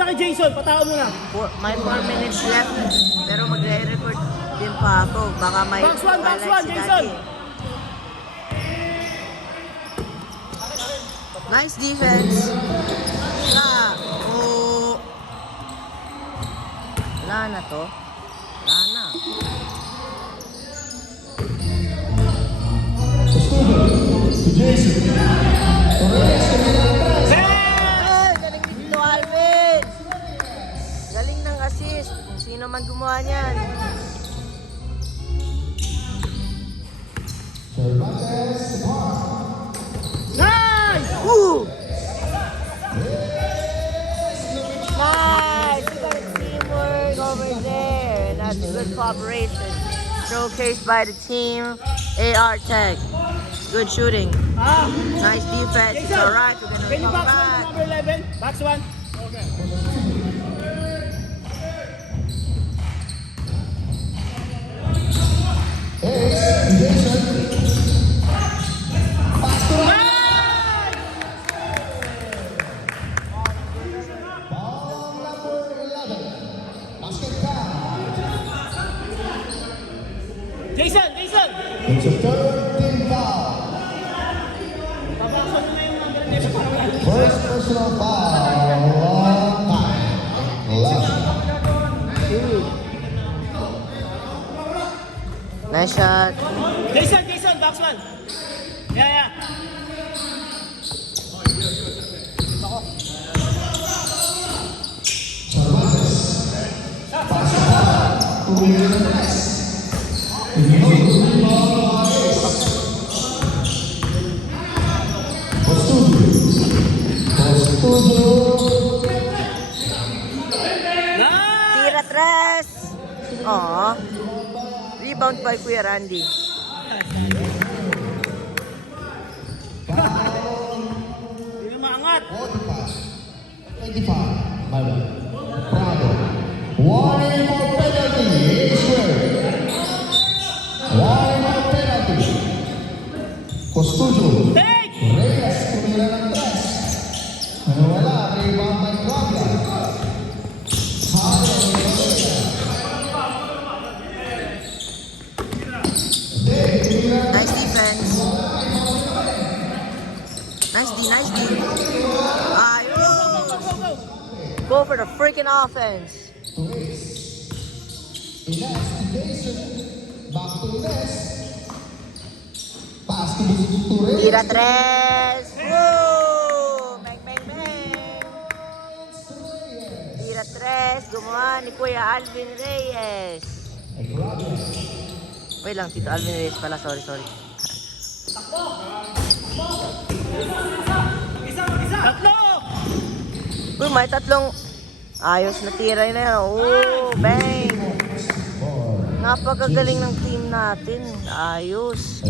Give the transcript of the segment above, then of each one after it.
muna kay Jason, patao muna. May 4 minutes left, pero magre-record din pa ako. Baka may Box one, highlights si Jason. Daddy. Nice defense. Wala na to. Wala na. Ay, galing dito, Alvin. Galing ng assist. Kung sino man gumawa niyan. Nice! Woo! Nice! We got a teamwork over there. That's good cooperation. Showcased by the team AR Tech. Good shooting. Nice defense. It's alright. We're gonna Can you come box back. one, number 11? Box one. Jason! It's a third team foul. Babaksan mo na yung number 11 para wala. First personal foul. Nice shot. Jason, box one. Yeah. Tira tres. Aww. Rebound by Kuya Randy. Hindi na maangat. 25. Bravo. Warning for penalty. Warning for penalty. Custodio. Take! Reyes tumira ng tres. Wala. Rebound by Claudia. Nice defense. Nice D. Ayun. Go for the freaking offense. Ines, Jason. Back to Ines. Pass to Reyes. Tira tres. Woo! Bang. Tira tres. Gumawa ni Kuya Alvin Reyes. Wait lang, Tito Alvin Reyes pala. Sorry. Tatlo! Uy, may tatlong ayos na tira na yan. Oh, bang! Napakagaling ng team natin. Ayos.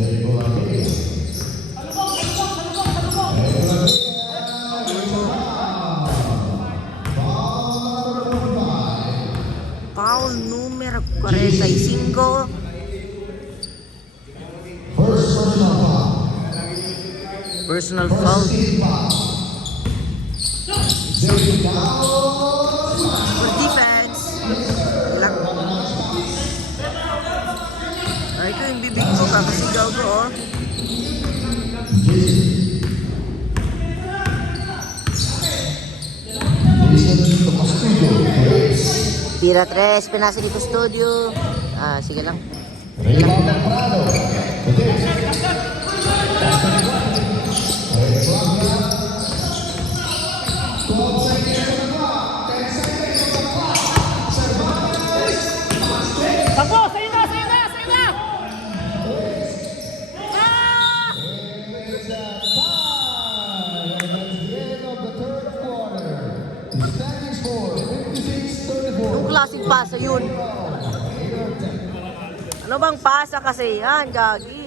Foul numero 45. Personal foul. Good defense. Ilang. Ay, ito yung bibig ko. Kakasigaw ko, oh. Tira tres. Pinasa dito studio. Sige lang. Rebound ng Prado. Takbo! Sa'yo na! Anong klaseng pasa yun? Ano bang pasa kasi yan, Gagi?